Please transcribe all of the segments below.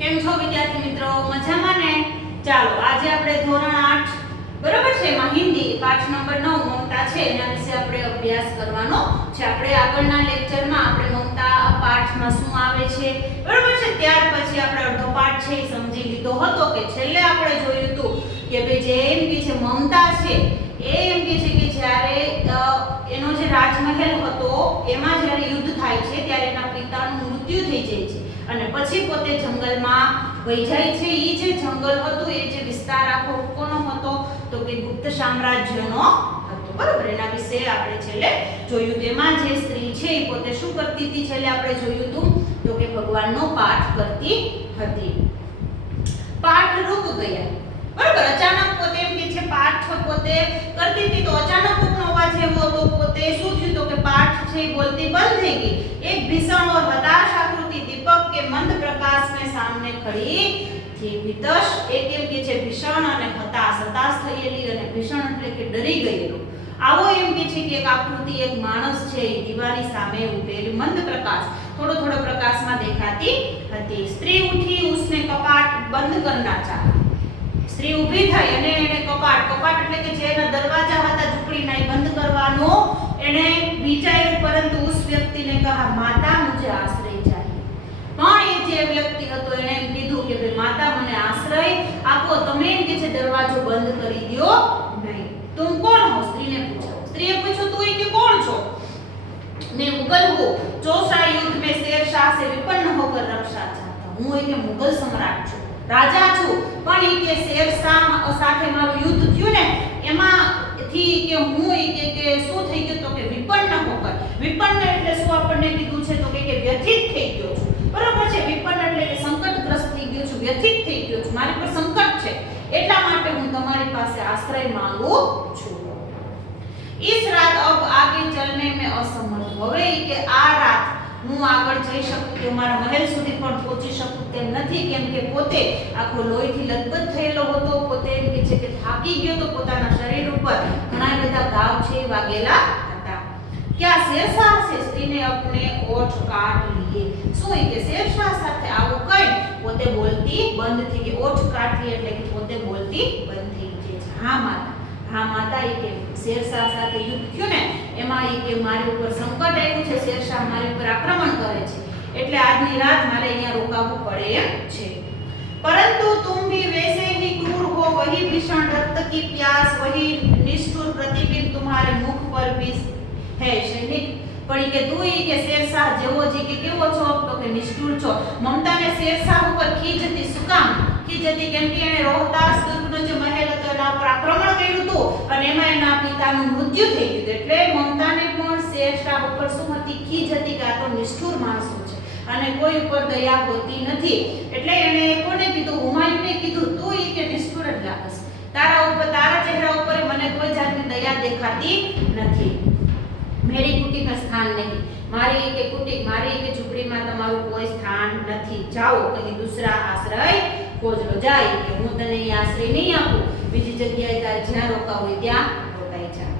કેમ છો વિદ્યાર્થી મિત્રો? મજામાં ને? ચાલો આજે આપણે ધોરણ 8 બરોબર છે એમાં હિન્દી પાઠ નંબર 9 મમતા છે એના વિશે આપણે અભ્યાસ કરવાનો છે. આપણે આગળના લેક્ચરમાં આપણે મમતા પાઠમાં શું આવે છે બરોબર છે, ત્યાર પછી આપણે અડધો પાઠ છે એ સમજી લીધો હતો કે છેલ્લે આપણે જોયું હતું કે ભાઈ જે એમ કે છે મમતા છે એ એમ કે છે કે જ્યારે એનો જે રાજમહેલ હતો એમાં જ્યારે યુદ્ધ થાય છે ત્યારે એના પિતાનું મૃત્યુ થઈ જાય છે અને પછી પોતે જંગલમાં વહી જાય છે. એ જે જંગલ હતું એ જે વિસ્તાર આખો કોનો હતો તો કે ગુપ્ત સામ્રાજ્યનો હતો બરોબર. એના વિશે આપણે છેલ્લે જોયું. તેમાં જે સ્ત્રી છે એ પોતે શું કરતી હતી છેલ્લે આપણે જોયું હતું તો કે ભગવાનનો પાઠ કરતી હતી. પાઠ રૂક ગયા બરોબર. અચાનક પોતે એમ કે છે પાઠ પોતે કરતી હતી તો અચાનક કોઈનો અવાજ એવો તો પોતે શું થયું તો કે પાઠ છે બોલતી બંધ થઈ ગઈ. એક ભીષણ और हताश आकृति दीपक के मंद प्रकाश में सामने खड़ी थी. વિતશ એક એમ કે છે ભીષણ અને હતાશ થયેલી અને ભીષણ એટલે કે ડરી ગયેલો આવો એમ કે છે કે એક આકૃતિ એક માણસ છે એ દીવાની સામે ઊભેલી મંદ પ્રકાશ થોડો પ્રકાશમાં દેખાતી હતી. સ્ત્રી ઉઠી उसने कपाट बंद करना चाहा. સ્ત્રી ઊભી થઈ અને એને કપાટ એટલે કે જે એના દરવાજા હતા ઝૂંપડીના એ બંધ કરવાનો એને વિચાર્યું, પરંતુ उस व्यक्ति ने कहा माता मुझे आश्रय चाहिए. પણ એ જે વ્યક્તિ હતો એને એમ કીધું કે ભાઈ માતા મને આશ્રય આપો, તમે એમ કે છે દરવાજો બંધ કરી દો નહીં. तुम कौन हो? સ્ત્રીને પૂછ્યું. સ્ત્રીએ પૂછ્યું તું કે કોણ છો? मैं मुगल हूँ जो शाही युद्ध में शेरशाह से विपन्न होकर रक्षा चाहता हूँ. હું એક મુગલ સમ્રાટ છું, રાજા છું, પણ એ કે શેરશાહ સાથે મારું યુદ્ધ થયું ને એમાંથી કે હું કે શું થઈ ગયું તો કે વિપન્ન હોકર. વિપન્ન એટલે શું આપણને કીધું છે તો કે વ્યથિત થઈ ગયો છું બરોબર છે. વિપન્ન એટલે કે સંકટગ્રસ્ત થઈ ગયો છું, વ્યથિત થઈ ગયો છું, મારી પર સંકટ છે એટલા માટે હું તમારી પાસે આશ્રય માંગુ છું. इस रात अब आगे चलने में असमर्थ. હવે કે આ રાત હું આગળ જઈ શકું કે મારા મહેલ સુધી પણ પહોંચી શકું તેમ નથી, કેમ કે પોતે આખો લોહીથી લથબથ થયેલો હતો. પોતે એમ કે છે કે થાકી ગયો તો પોતાના શરીર ઉપર ઘણા બધા ઘાવ છે વાગેલા હતા. क्या शेरशाह से स्त्री ने अपने ओठ काट लिए. શું કે શેરશાહ સાથે આવું કઈ પોતે બોલતી બંધ થઈ ગઈ. ઓઠ કાઢી એટલે કે પોતે બોલતી બંધ થઈ ગઈ. હા માતા એ કે શેરશાહ સાથે યુદ્ધ થયું ને એમાં એ કે મારી ઉપર સંકટ આવ્યું છે, શેરશાહ મારી ઉપર આક્રમણ કરે છે એટલે આજની રાત મારે અહીંયા રોકાવું પડે એમ છે. परंतु तुम भी वैसे ही क्रूर हो, वही भीषण रक्त की प्यास, वही निष्ठुर प्रतिबिंब तुम्हारे मुख पर भी है सैनिक. પણ કે તું કે શેરશાહ જેવો છે કે કેવો છો તો કે નિષ્ઠુર છો. મમતાને શેરશાહ ઉપર ખીજ હતી. શું કામ ખીજ હતી? કેમ કે એને રોહતાસ દુર્ગનો જે મહેલ હતો એના ઉપર આક્રમણ કર્યું હતું અને એમાં એના પિતાનું મૃત્યુ થઈ ગયું. એટલે મમતાને પણ શેરશાહ ઉપર શું હતી? ખીજ હતી કે આ તો નિષ્ઠુર માણસો છે અને કોઈ ઉપર દયા હોતી નથી. એટલે એને કોને કીધું? હુમાયુને કીધું તું કે નિષ્ઠુર જ લાગસ, તારા ચહેરા ઉપર મને કોઈ જાતની દયા દેખાતી નથી. मेरी कुटी का स्थान नहीं. मारी के कुटी मारी के झूपड़ी में તમારું કોઈ સ્થાન નથી. જાઓ કहीं दूसरा आश्रय खोज लो. જાય કે હું તને આશ્રય નહીં આપું, બીજી જગ્યાએ તારે જ્યાં રોકાવું હોય ત્યાં રોકાઈ જા.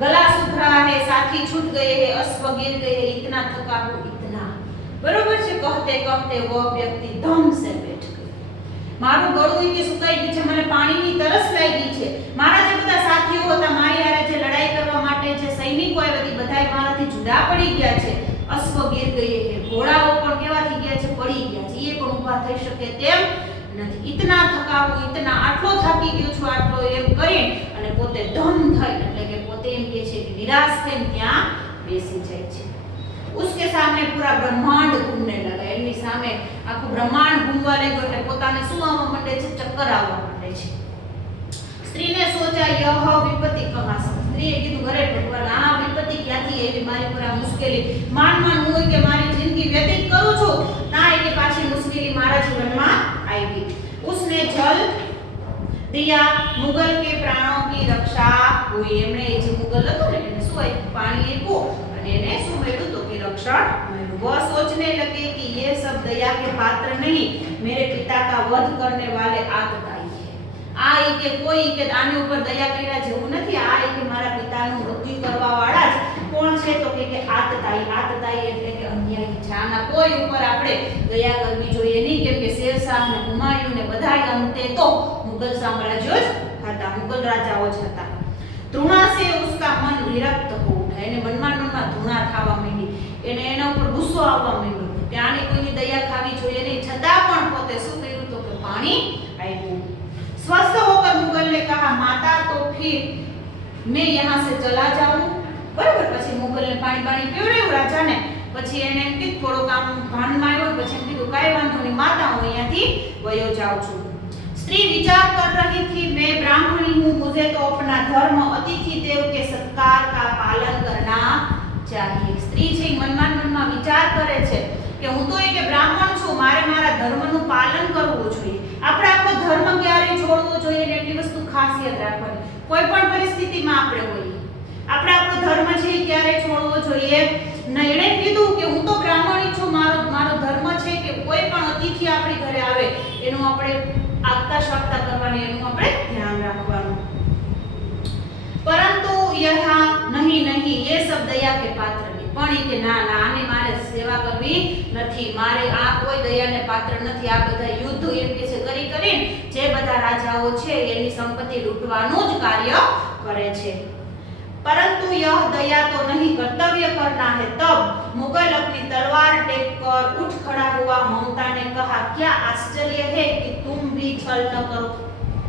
गला सूख रहा है, साथी छूट गए हैं, अश्व गिर गए हैं, इतना थका हूं इतना. बरोबर છે. कहते कहते वो व्यक्ति दम से बैठ गई. મારું ગળું કે સુકાઈ ગયું છે, મને પાણીની તરસ લાગી છે. મારા જે બધા સાથીઓ હતા મારી હારે જે લડાઈ કરવા માટે જે સૈનિકો આવ્યા હતા બધાય મારાથી જુદા પડી ગયા છે. અશ્વ ગીર ગયે છે, ઘોડાઓ પણ કેવા થઈ ગયા છે? પડી ગયા છે. એ પણ ઊભા થઈ શકે તેમ નથી. ઇતના થકાવું ઇતના આટલો થાકી ગયો છું આટલો એમ કરી અને પોતે ધમ થઈ એટલે કે પોતે એમ કે છે કે નિરાશ થઈને ત્યાં બેસી જાય છે. उसके सामने पूरा ब्रह्मांड घूमने लगा. એની સામે આખું બ્રહ્માંડ ઘૂમવા લાગ્યો એટલે પોતાને શું આવવા માંડે છે? ચક્કર આવવા માંડે છે. સ્ત્રીને સોચા यह विपत्ति कहां से. સ્ત્રીએ કીધું ઘરે ભગવાન આ વિપત્તિ ક્યાંથી આવી મારી પર? આ મુશ્કેલી માંડ હું કે મારી જિંદગી વ્યતીત કરું છું ના એટલે પાછી મુશ્કેલી મારા જીવનમાં આવી. उसने जल दिया, मुगल के प्राणों की रक्षा हुई. એમણે જે મુગલ હતો ને એને શું આપ્યું? પાણી આપ્યું અને એને શું મળ્યું તો કે રક્ષણ મળ્યું. वह सोचने लगे कि ये सब दया के पात्र नहीं, मेरे पिता का वध करने वाले आतताई है. આ કે કોઈ કે આની ઉપર દયા કર્યા જેવું નથી. આ કે મારા પિતાનું મૃત્યુ કરવા વાળા જ કોણ છે તો કે આતતાઈ. આતતાઈ એટલે કે અન્યાયી, આના કોઈ ઉપર આપણે દયા કરવી જોઈએ નહીં, કેમ કે શેરશાહ ને હુમાયુન ને બધાય અંતે તો મુગલ સામ્રાજ્ય જ હતા, મુગલ રાજાઓ જ હતા. તૃણા સે ઉસકા મન વિરક્ત હો ઉઠા, એને મનમાં ધૃણા થવા માંડી, એને એના ઉપર ગુસ્સો આવવા માંડ્યો કે આની કોઈની દયા ખાવી જોઈએ નહીં, છતાં પણ પોતે શું કર્યું તો કે પાણી આપ્યું. સ્વસ્થ હોકર મુગલ ને કહા માતા તો ફિર मैं यहाँ से चला जाऊं, બરાબર. પછી મુગલને પાણી પીવડાવ્યું રાજાને, પછી એને એમ કીધું થોડું કામ ભાનમાં આવ્યો, પછી એમ કીધું કાઈ વાંધો નહીં માતા, હું અહીંયાથી વયો જાઉં છું. स्त्री विचार कर रही थी मैं ब्राह्मणी हूँ, मुझे तो अपना धर्म अतिथि देव के सत्कार का पालन करना चाहिए. स्त्री છે મનમાં વિચાર કરે છે કે હું તો એક બ્રાહ્મણ છું, મારે મારા ધર્મનું પાલન કરવું જોઈએ. આપણે આપણો ધર્મ ક્યારે છોડવો જોઈએ ને એટલી વસ્તુ ખાસ યાદ રાખવાની. કોઈ પણ પરિસ્થિતિમાં આપણે હોઈએ, આપણે આપણો ધર્મ છે ક્યારે છોડવો જોઈએ નહીં. એણે કીધું કે હું તો બ્રાહ્મણી છું, મારો ધર્મ છે કે કોઈ પણ અતિથિ આપણી ઘરે આવે એનું આપણે આગતા સ્વાગતા કરવાની, એનું આપણે ધ્યાન રાખવાનું. પરંતુ યહા નહીં ये सब दया के पात्र नहीं, પણ કે ના આને મારે સેવા કરવી નથી, મારે આ કોઈ દયાને પાત્ર નથી. આ બધા યુદ્ધ એમ કે છે કરીને જે બધા રાજાઓ છે એની સંપત્તિ લૂંટવાનું જ કાર્ય કરે છે. परंतु यह दया तो नहीं कर्तव्य करना है. तब मुगल अपनी तलवार टेक कर उठ खड़ा हुआ. ममता ने कहा क्या आश्चर्य है कि तुम भी छल न करो.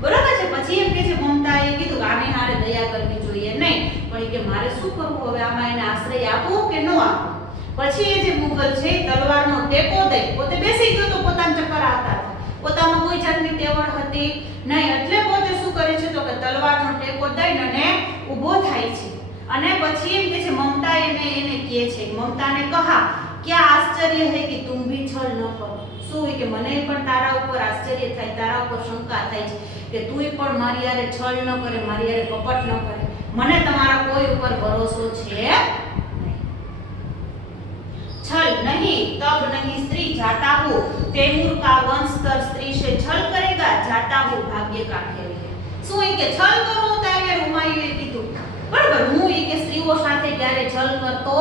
બરાબર છે. પછી એમ કે છે મમતાએ કીધું આને હારે દયા કરવી જોઈએ નહીં, પણ કે મારે શું કરવું હવે, આમાં એને આશ્રય આપવો કે ન આપવો. પછી એ જે મુગલ છે તલવારનો ટેકો દે, પોતે બેસી ગયો તો પોતાના ચક્કર આવતા હતા, પોતામાં કોઈ જાતની તેવડ હતી નહીં, એટલે પોતે શું કરે છે તો કે તલવારનો ટેકો દઈને અને ઊભો થાય છે. અને પછી એમ કે છે મમતા એને કહે છે, મમતાને કહા क्या आश्चर्य है कि तुम भी छल न करो. શું કે મને પણ તારા ઉપર આશ્ચર્ય થાય, તારા ઉપર શંકા થાય છે કે તુંય પણ મારી યારે છળ ન કરે, મારી યારે કપટ ન કરે, મને તમારા કોઈ ઉપર ભરોસો છે નહીં. छल नहीं तब नहीं स्त्री जाता हो, तैमूर का वंश तर स्त्री से छल करेगा, जाता हो भाग्य का खेल है. શું કે છલ કરવો ત્યારે હુમાયુએ કીધું, બરાબર. હું એ કે સ્ત્રીઓ સાથે ક્યારે છલ કરતો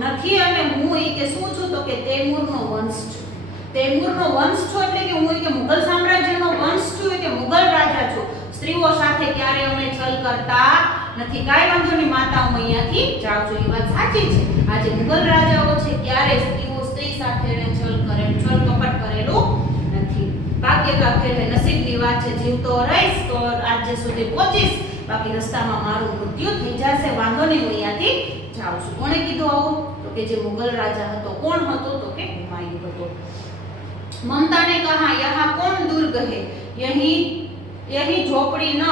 નથી, અને હું એ કે શું છું તો કે તૈમૂરનો વંશ છું. તૈમૂરનો વંશ છું એટલે કે હું કે મુગલ સામ્રાજ્યનો વંશ છું, કે મુગલ રાજા છું. સ્ત્રીઓ સાથે ક્યારે અમે છલ કરતા નથી. કાઈ વાંધો નહીં માતા, હું અહીંયાથી જાઉં છું. એ વાત સાચી છે. આજે મુગલ રાજાઓ છે ક્યારે સ્ત્રી સાથે છલ કપટ કરેલું નથી. ભાગ્ય કા ખેલ હે, નસીબની વાત છે. જીવતો રહીશ તો આજે સુધી પહોંચીશ, બાકી રસ્તામાં મારું મૃત્યુ થઈ જશે. વાંધો નહીં, હું અહીંયાથી જાઉં છું. કોણે કીધું આવું તો કે જે મુગલ રાજા હતો. કોણ હતો તો કે હુમાયુ હતો. ममता ने कहा यहाँ कौन दुर्ग है, यही झोपड़ी न,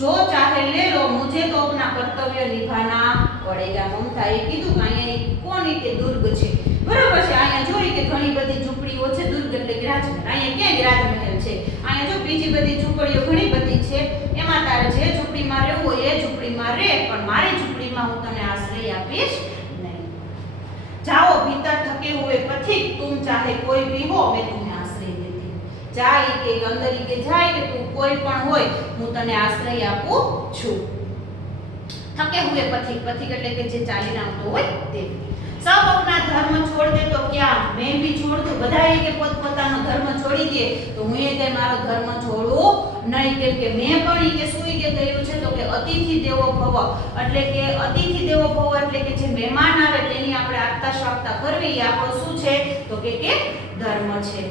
जो चाहे ले लो, मुझे तो अपना कर्तव्य निभाना पड़ेगा. ममता એ કીધું કે અહીંયા કોની કે દુર્ગ છે, બરાબર છે. અહીંયા જોઈ કે ઘણી બધી ઝૂંપડીઓ છે, દુર્ગ એટલે કે રાજમહેલ. અહીંયા ક્યાં રાજમહેલ છે, અહીંયા જો બીજી બધી ઝૂંપડીઓ ઘણી બધી છે, એમાં તારે જે ઝૂંપડીમાં રહેવું હોય એ ઝૂંપડીમાં રહે, પણ મારી ઝૂંપડીમાં હું તને આશ્રય આપીશ નહીં. जाओ भीतर थके हुए पथिक, तुम चाहे कोई भी हो मैं तुम्हें आश्रय देती हूँ. જાય કે અંદર કે જાય કે તું કોઈ પણ હોય હું તને આશ્રય આપું છું. થકે હુએ પથિક, પથિક એટલે કે જે ચાલીને આવતો હોય તે. सब अपना धर्म छोड़ दे तो क्या मैं भी छोड़ दूं. બધા એ કે પોતપોતાનો ધર્મ છોડી દે તો હું એ કે મારો ધર્મ છોડું નહીં, કેમ કે મેં પણ એ કે શું કે કહ્યું છે તો કે અતિથિ દેવો ભવ, એટલે કે અતિથિ દેવો ભવ એટલે કે જે મહેમાન આવે તેની આપણે આગતા સ્વાગતા કરવી, એ આપણો શું છે તો કે ધર્મ છે.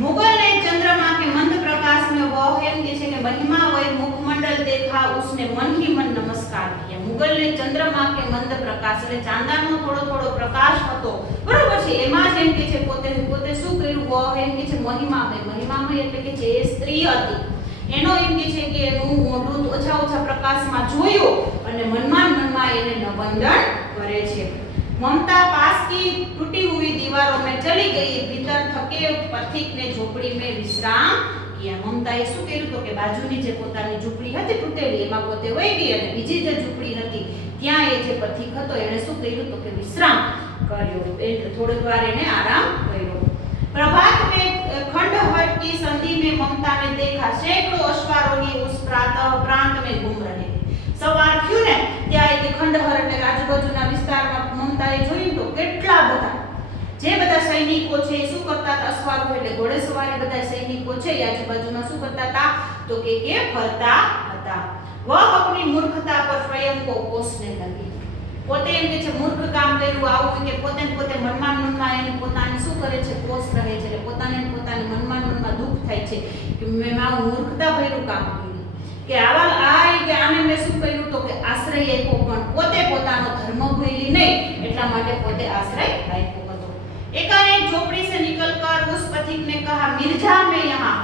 मुगल ने चंद्रमा के मंद प्रकाश में वह एम के છે કે महिमा वही मुखमंडल देखा, उसने मन ही मन नमस्कार किया. मुगल ने चंद्रमा के मंद प्रकाश એટલે ચાંદાનો થોડો પ્રકાશ હતો, બરોબર છે. એમાં જ એમ કે છે પોતે શું કર્યું, વહ એમ કે છે મહિમામય એટલે કે જે સ્ત્રી હતી એનો એમ કે છે કે એનું મોઢું ઓછા પ્રકાશમાં જોયું અને મનમાં એને નવંદન કરે છે. ममता पास की टूटी हुई दीवारों में चली गई, भीतर थके पथिक ने झोपड़ी में विश्राम किया. ममता એ શું કર્યું તો કે બાજુની જે પોતાની ઝૂંપડી હતી તૂટેલી એમાં પોતે વહી ગઈ, અને બીજી જે ઝૂંપડી હતી ત્યાં એ જે પથિક હતો એણે શું કર્યું તો કે વિશ્રામ કર્યો, એટલે થોડીક વાર એને આરામ કર્યો. प्रभात में खंडहर की संधि में ममता ने देखा सैकड़ों अश्वारोही उस प्रांत में घूम रहे थे. સવાર થયું ને ત્યાં એક ખંડહર એટલે આજુબાજુના વિસ્તારમાં મમતાએ જોયું તો કેટલા બધા જે બધા સૈનિકો છે એ શું કરતા હતા, અશ્વારો એટલે ઘોડેસવારી બધા સૈનિકો છે એ આજુબાજુમાં શું કરતા હતા તો કે ફરતા હતા। વહ अपनी મૂર્ખતા પર સ્વયં કો કોસને લગી, પોતે એમ કે છે મૂર્ખ કામ કર્યું આવું કે પોતે મનમાં એને પોતાને શું કરે છે કોસ રહે છે, એટલે પોતાને મનમાં દુઃખ થાય છે કે મેં આવું મૂર્ખતા ભર્યું કામ કર્યું કે આને મેં શું કર્યું તો કે આશ્રય આપ્યો, પણ પોતે પોતાનો ધર્મ ભૂલી નહીં એટલા માટે પોતે આશ્રય આપ્યો હતો। एकाएक झोपड़ी से निकलकर उस पथिक ने कहा मिर्जा मैं यहाँ,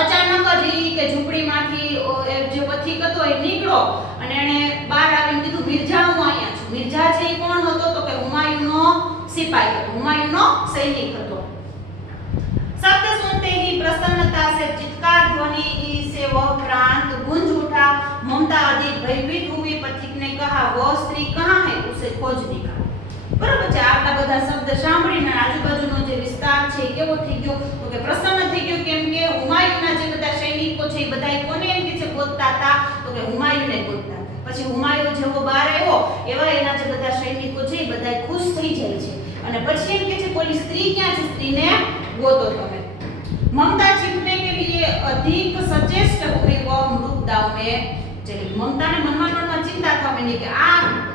अचानक જ કે ઝૂંપડીમાંથી જે પથિક હતો એ નીકળો અને એને બહાર આવીને કીધું મિર્જા હું અહીંયા છું। મિર્જા છે એ કોણ હતો તો કે હુમાયુનો સિપાही હતો, હુમાયુનો સૈનિક હતો। शब्द सुनते ही प्रसन्नता से चित्कार ध्वनि से वह प्रांत गूंज उठा। ममता अधिक भयभीत हुई। पथिक ने कहा वो स्त्री कहाँ है, उसे खोज निकाल। बराबर છે, આટલા બધા શબ્દ સાંભળીને આજુબાજુનો જે વિસ્તાર છે કેવો થઈ ગયો તો કે પ્રસન્ન થઈ ગયો, કેમ કે હુમાયુના જે બધા સૈનિકો છે એ બધા કોને એમ કે છે ગોતતા હતા તો કે હુમાયુને ગોતતા હતા। પછી હુમાયુ જેવો બહાર આવ્યો એવા એના જે બધા સૈનિકો છે એ બધા ખુશ થઈ જાય છે અને પછી એમ કે છે બોલી સ્ત્રી ક્યાં છે, સ્ત્રીને ગોતો તમે। ममता छिपने के लिए अधिक सचेष्ट हुई वो मृत दाव में चली। ममताने મનમાં ચિંતા થવા માંડી કે આ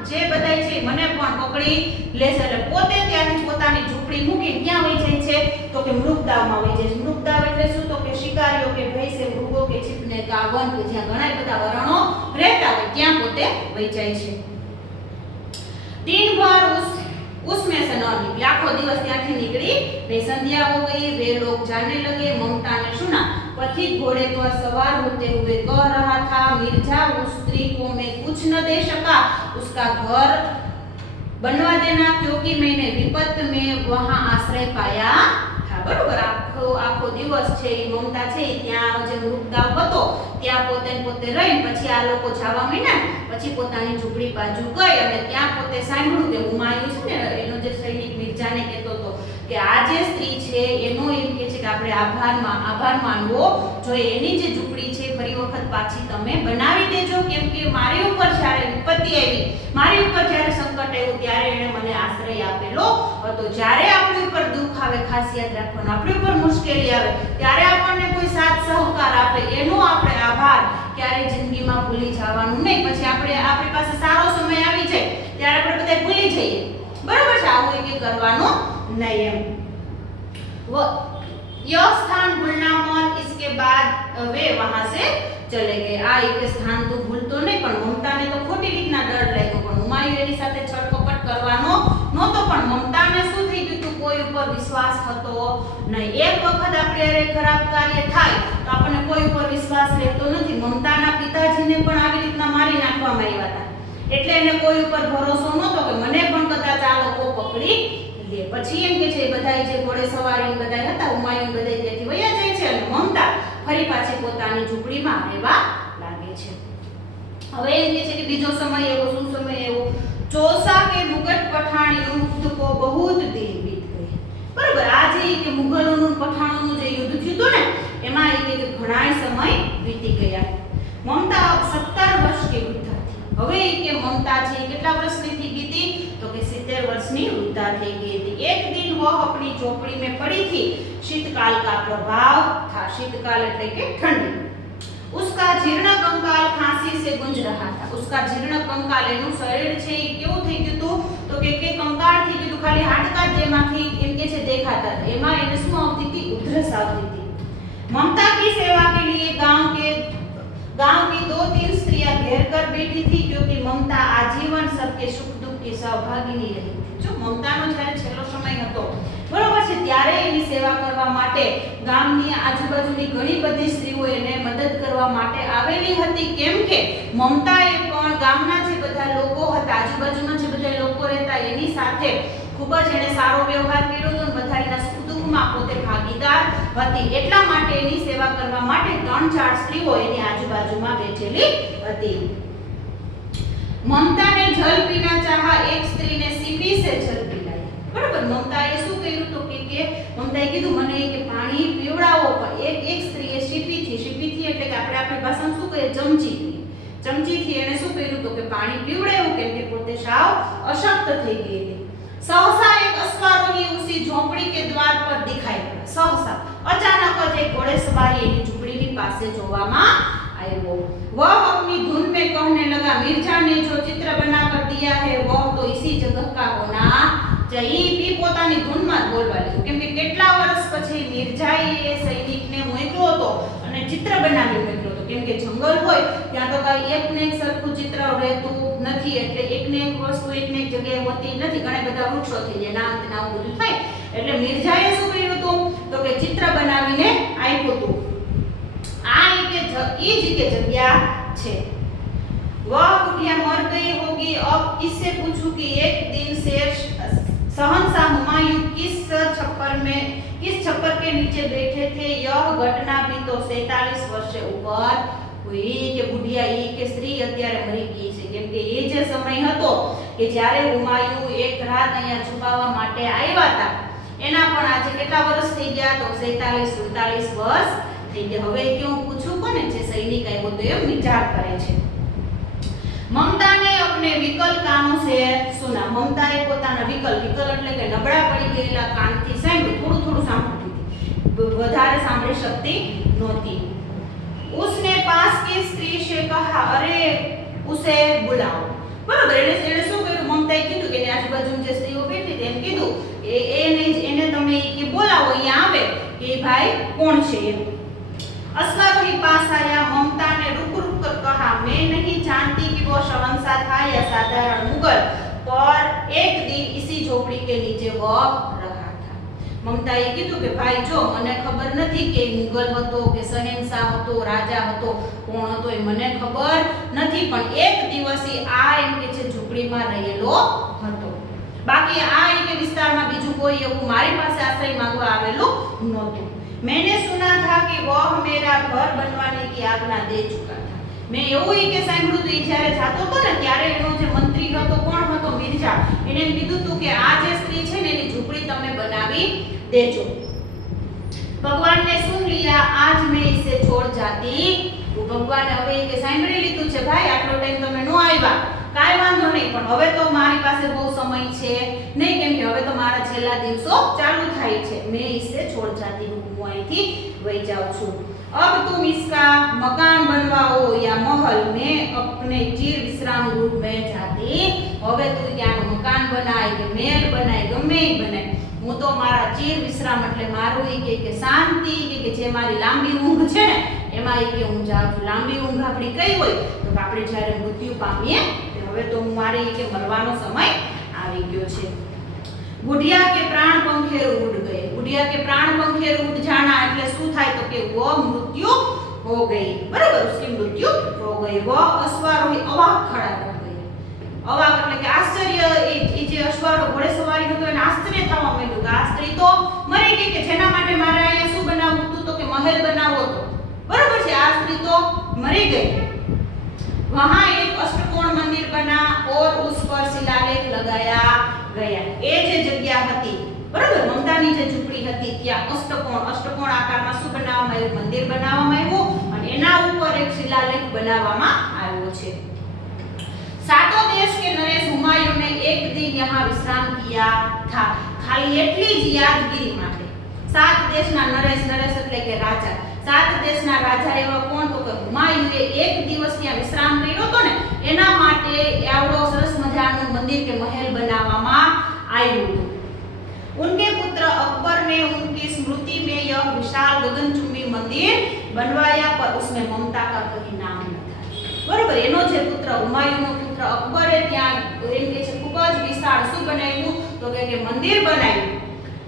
જે બધાય છે મને પણ પકડી લેશે, એટલે પોતે ત્યાંથી પોતાની ઝૂંપડી મૂકી ક્યાં વહી જાય છે તો કે મૃગદાવમાં વહી જાય છે। મૃગદાવ એટલે શું તો કે શિકારીઓ કે ભય છે મૃગો કે છીપને કા વન કે જ્યાં ઘણા બધા હરણો રહેતા હોય ત્યાં પોતે વહી જાય છે। दिन भर उसमें से न निकली, आखो दिवस ત્યાંથી નીકળી नहीं। संध्या हो गई, वे लोग जाने लगे। ममता ने सुना पथिक घोड़े पर सवार होते हुए कह रहा था मिर्जा उस स्त्री को मैं कुछ न दे सका, उसका घर बनवा देना क्योंकि मैंने विपत में वहां आश्रय पाया था। बरोबर, આખો દિવસ છે એ મમતા છે ત્યાં જે મૃગદાવ હતો ત્યાં પોતે રહીને પછી આ લોકો જવા માંડ્યા, પછી પોતાની ઝૂંપડી બાજુ ગઈ અને ત્યાં પોતે સાંભળ્યું કે હુમાયુ છે ને એનો જે સૈનિક મિર્જાને કહેતો હતો કે આ જે સ્ત્રી છે એનો એમ કે છે કે આપણે આભાર માનવો જોઈએ, એની જે ઝૂંપડી છે ફરી વખત પાછી તમે બનાવી દેજો, કેમ કે મારી ઉપર જ્યારે વિપત્તિ આવી, મારી ઉપર જ્યારે સંકટ આવ્યું ત્યારે એણે મને આશ્રય આપેલો હતો। જ્યારે આપણી ઉપર દુઃખ આવે ખાસ યાદ રાખવાનું, આપણી ઉપર મુશ્કેલી આવે ત્યારે આપણને કોઈ સાથ સહકાર આપે એનો આપણે આભાર ક્યારે જિંદગીમાં ભૂલી જવાનું નહીં। પછી આપણી પાસે સારો સમય આવી જાય ત્યારે આપણે બધા ભૂલી જઈએ, બરોબર છે, આવું કે કરવાનું नहीं है। वो यह स्थान भूलना मत। इसके बाद वे वहां से चले गए। आ एक स्थान तो भूलतो नहीं, पण ममताने तो खोटी રીતના ડર લાગ્યો, પણ હુમાયુ એની સાથે છળકપટ કરવાનો નહોતો, પણ મમતાને શું થઈ ગયું તું કોઈ ઉપર વિશ્વાસ હતો નહીં। એક વખત આપણે અરે ખરાબ કાર્ય થાય તો આપણને કોઈ ઉપર વિશ્વાસ રહેતો નથી। મમતાના પિતાજીને પણ આવી રીતના મારી નાખવામાં આવ્યા હતા, એટલે એને કોઈ ઉપર ભરોસો નહોતો કે મને પણ કદાચ આ લોકો પકડી લે। પછી એમ કે છે બધા જે ઘોડે સવારી બધા હતા હુમાયુ બધા ત્યાંથી વયા જાય છે અને મમતા ફરી પાછી પોતાની ઝૂંપડીમાં રહેવા લાગે છે। હવે એમ કે છે કે બીજો સમય એવો શું સમય એવો चौसा के मुगट पठान युद्ध को बहुत दिन बीत गए। बराबर, आ जे કે મુગલોનું પઠાણોનું જે યુદ્ધ થયું હતું ને એમાં એ કે ઘણા સમય વીતી ગયા। મમતા 17 વર્ષ की वृद्धा थी। હવે એ કે મમતા છે કેટલા વર્ષની થઈ ગઈ હતી તો કે 70 વર્ષની વૃદ્ધા થઈ ગઈ હતી। एक दिन वह अपनी झोपड़ी में पड़ी थी। शीतकाल का प्रभाव था। शीतकाल એટલે કે ठंडी। उसका जीर्ण कंकाल खांसी से गूंज रहा था। उसका जीर्ण कंकाल એનું શરીર છે એ કેવું થઈ ગયું હતું તો કે કંકાળ થઈ ગયું, ખાલી હાડકા જેમાંથી એમ કે છે દેખાતા હતા, એમાં એને શું આવતી હતી ઉધરસ આવતી હતી। ममता की सेवा के लिए गांव की 2-3 स्त्रियां घेर कर बैठी थी क्योंकि ममता आजीवन सबके सुख दुख की सहभागिनी रही थी। जो ममताનો જ્યારે છેલ્લો સમય હતો બરોબર છે ત્યારે એની સેવા કરવા માટે ગામની આજુબાજુની ઘણી બધી સ્ત્રીઓ એને મદદ કરવા માટે આવેલી હતી, કેમ કે મમતાએ પણ ગામના જે બધા લોકો હતા આજુબાજુના જે બધા લોકો રહેતા એની સાથે ખૂબ જ એને સારો વ્યવહાર કર્યો હતો અને બધાના સુખ દુઃખમાં પોતે ભાગીદાર હતી, એટલા માટે એની સેવા કરવા માટે 3-4 સ્ત્રીઓ એની આજુબાજુમાં બેઠેલી હતી। ममता ने जल पीना चाहा। एक स्त्री ने सीपी से जल पिलाई। बराबर, ममताए શું કર્યું તો કે મમતાએ કીધું મને કે પાણી પીવડાવો, પણ એક સ્ત્રીએ સીપીથી એટલે કે આપણે આપણી ભાષામાં શું કહીએ ચમચી ચમચીથી એને શું કર્યું તો કે પાણી પીવડાવ્યું, કેમ કે પોતે સાવ અશક્ત થઈ ગયેલી. सहसा एक अश्वारोही उसी झोपड़ी के द्वार पर दिखाई पड़ा. सहसा अचानक જ એક ઘોડેસવારી એની ઝૂંપડીની પાસે જોવામાં આવ્યો. वह अपनी धुन में कहने लगा, मिर्जा ने जो चित्र बनाकर दिया है वह तो इसी जगह का होना चाहिए. બી પોતાની ધૂનમાં જ બોલવા લાગ્યો, કેમ કે કેટલા વર્ષ પછી મિર્જાએ એ સૈનિકને મોકલ્યો હતો અને ચિત્ર બનાવી મોકલ્યો હતો, કેમ કે જંગલ હોય ત્યાં તો કઈ એક ને એક સરખું ચિત્ર રહેતું નથી, એટલે એક ને એક વસ્તુ એક ને એક જગ્યાએ હોતી નથી, ઘણા બધા વૃક્ષો થઈ જાય, નામ બધું થાય. એટલે મિર્જાએ શું કર્યું હતું તો કે ચિત્ર બનાવીને આપ્યું હતું. આ એ જ કે જગ્યા છે. वह बुढ़िया मर गई होगी, अब किससे पूछूं कि एक दिन शेर शहंशाह हुमायूं किस छप्पर के नीचे बैठे थे. यह घटना भी तो 47 वर्ष से ऊपर हुई કે બુઢિયા ઈ કે સ્ત્રી અત્યારે મરી ગઈ છે, કેમ કે એ જે સમય હતો કે જ્યારે હુમાયુ એક રાત અહીંયા છુપાવવા માટે આવ્યા હતા, એના પણ આજે કેટલા વર્ષ થઈ ગયા તો 47-47 વર્ષ થઈ ગયા. હવે ક્यों પૂછું કોને જે સૈનિક આવ્યો તો એમ વિચાર કરે છે. મમતા ને अपने विकल कानों से सुना. મમતાએ પોતાના વિકલ એટલે કે નબળા પડી ગયેલા કાનથી સાંભળ્યું, થોડું સાંભળતી હતી, વધારે સાંભળી શકતી નહોતી. उसने पास की स्त्री से कहा, अरे उसे बुलाओ. बराबर એને શું કર્યું, મમતાએ કીધું કે આજુબાજુ જે સ્ત્રીઓ બેઠી હતી એમ કીધું એને તમે કે બોલાવો, અહીંયા આવે કે ભાઈ કોણ છે એમ. अश्वारोही पास आया. ममता ने रुक कर कहा, मैं नहीं जानती कि वो शहंशाह था या साधारण मुगल, पर एक दिन इसी झोपड़ी के नीचे वह रहा था. મમતાએ કીધું કે ભાઈ જો મને ખબર નથી કે મુગલ હતો કે શહેનશાહ હતો, રાજા હતો, કોણ હતો એ મને ખબર નથી, પણ એક દિવસ આ એમ કે છે ઝૂંપડીમાં રહેલો હતો. બાકી આ એક વિસ્તારમાં બીજું કોઈ એવું મારી પાસે આશ્રય માંગવા આવેલું નહોતું. मैंने सुना था कि वह मेरा घर बनवाने की आज्ञा दे चुका था. मैं એવું કે સાંભળ્યું તો એ જ્યારે જાતો હતો ને ત્યારે એનો જે મંત્રી હતો કોણ હતો મિર્જા, એને કીધું હતું કે આ જે સ્ત્રી છે ને એની ઝૂંપડી તમે બનાવી દેજો. ભગવાન ने सुन लिया, आज मैं इसे छोड़ जाती. ભગવાને હવે કે સાંભળી લીધું છે, ભાઈ આટલો ટાઈમ તમે નો આવ્યા, કાઈ વાંધો નહીં, પણ હવે તો મારી પાસે બહુ સમય છે નહીં, કેમ કે હવે તો મારા છેલ્લા દિવસો ચાલુ થાય છે. मैं इसे छोड़ जाती हूँ, હું અહીંથી વહી જાઉં છું. अब तुम इसका मकान बनवाओ या महल, मैं अपने चिर विश्राम गृह में जाती. હવે તું ત્યાંનું મકાન બનાય કે મહેલ બનાય, ગમે એ બનાય, હું તો મારા ચીર વિશ્રામ એટલે મારું એ કે શાંતિ કે જે મારી લાંબી ઊંઘ છે ને એમાં એ કે હું જાઉં છું. લાંબી ઊંઘ આપણી કઈ હોય તો આપણે જ્યારે મૃત્યુ પામીએ, હવે તો મારે કે મરવાનો સમય આવી ગયો છે. बुढ़िया के प्राण पंखेर उड़ गए. बुढ़िया के प्राण पंखेर उड़ जाना એટલે શું થાય તો કે वो मृत्यु हो गई. बराबर, उसकी मृत्यु हो गई. वो अश्वारोही अवाक खड़ा रह गए. अवाक એટલે કે આશ્ચર્ય, એ જે અશ્વારો ઘોડેસવારી હતો એને આશ્ચર્ય થવા માંડ્યું કે આ સ્ત્રી તો મરી ગઈ, કે જેના માટે મારે અહીંયા શું બનાવવું હતું તો કે મહેલ બનાવવો હતો. બરાબર છે, આ સ્ત્રી તો મરી ગઈ. वहां एक अष्टकोण मंदिर बना और उस पर शिलालेख लगाया गया. એ જે જગ્યા હતી બરાબર, મમતાની જે ઝૂંપડી હતી ત્યાં અષ્ટકોણ આકારમાં શું બનાવવામાં આવ્યું, મંદિર બનાવવામાં આવ્યું અને એના ઉપર એક શિલાલેખ બનાવવામાં આવ્યો છે. सातों देश के नरेश हुमायूं ने एक दिन यहाँ विश्राम किया था. खाली એટલી જ યાદગીરી માટે 7 દેશના નરેશ એટલે કે રાજા, 7 દેશના રાજા એવા કોણ તો કે હુમાયુએ એક દિવસ ત્યાં વિશ્રામ કર્યો હતો ને એના માટે આવડો સરસ મજાનું મંદિર કે મહેલ બનાવવામાં આવ્યું હતું. उनके पुत्र अकबर ने उनकी स्मृति में यह विशाल गगनचुंबी मंदिर बनवाया, पर उसमें ममता का कहीं नाम न था. बराबर, એનો જે પુત્ર હુમાયુનો પુત્ર અકબરે ત્યાં એમ કે છે ખૂબ જ વિશાળ શું બનાવ્યું તો કે મંદિર બનાવ્યું,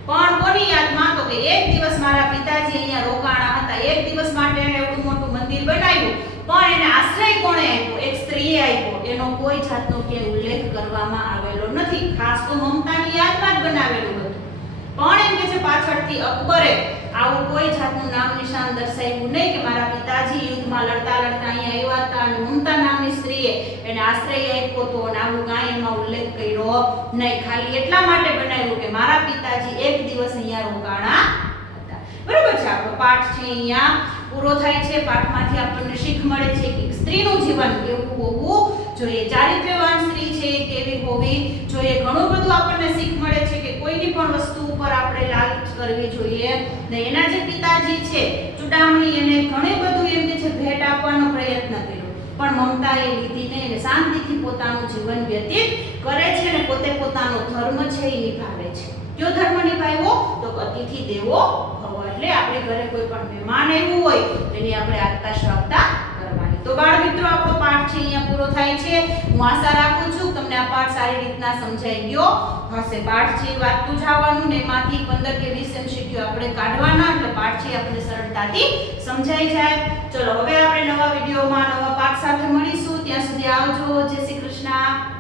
પણ કોની યાદમાં તો કે એક દિવસ મારા પિતાજી અહીંયા રોકાણા હતા, એક દિવસ માટે એને એવું મોટું મંદિર બનાવ્યું, પણ એને આશ્રય કોણે આપ્યો, એક સ્ત્રીએ આપ્યો. એનો કોઈ જાતનો કે ઉલ્લેખ કરવામાં આવેલો નથી, ખાસ તો મમતાની યાદમાં જ બનાવેલું હતું. પણ એમ કે છે પાછળથી અકબરે આવું કોઈ જાતનું નામ નિશાન દર્શાવ્યું નહીં કે મારા પિતાજી યુદ્ધમાં લડતા અહીંયા આવ્યા હતા અને મમતા નામની સ્ત્રીએ એને આશ્રય આપ્યો તો અને આવું કાંઈ એમાં ઉલ્લેખ કર્યો નહીં. ખાલી એટલા માટે બનાવ્યું કે મારા પિતાજી એક દિવસ અહીંયા રોકાણા હતા. બરાબર છે, આપણો પાઠ છે અહીંયા પૂરો થાય છે. પાઠમાંથી આપણને શીખ મળે છે કે સ્ત્રીનું જીવન કેવું હોવું જોઈએ, ચારિત્ર્યવાન સ્ત્રી છે કેવી હોવી જોઈએ. ઘણું બધું આપણને શીખ મળે છે કે કોઈની પણ વસ્તુ ઉપર આપણે લાલચ કરવી જોઈએ ને. એના જે પિતાજી છે ચૂડામણી એને ઘણું બધું એમ કે છે ભેટ આપવાનો પ્રયત્ન કર્યો, પણ મમતા એ લીધી નહીં અને શાંતિથી પોતાનું જીવન વ્યતીત કરે છે ને પોતે પોતાનો ધર્મ છે એ નિભાવે છે. કયો ધર્મ નિભાવ્યો? તો અતિથિ દેવો ભવ. એટલે આપણે ઘરે કોઈ પણ મહેમાન આવ્યું હોય તેની આપણે આગતા સ્વાગતા કરવાની. તો બાળ મિત્રો આપણો પાઠ છે અહીંયા પૂરો થાય છે. હું આશા રાખું છું તમને આ પાઠ સારી રીતના સમજાઈ ગયો હશે. પાઠ છે વાંચતું જવાનું ને એમાંથી 15 કે 20 MCQ આપણે કાઢવાના, એટલે પાઠ છે આપણે સરળતાથી સમજાઈ જાય. ચલો હવે આપણે નવા વિડીયોમાં નવા પાઠ સાથે મળીશું. ત્યાં સુધી આવજો. જય શ્રી કૃષ્ણ.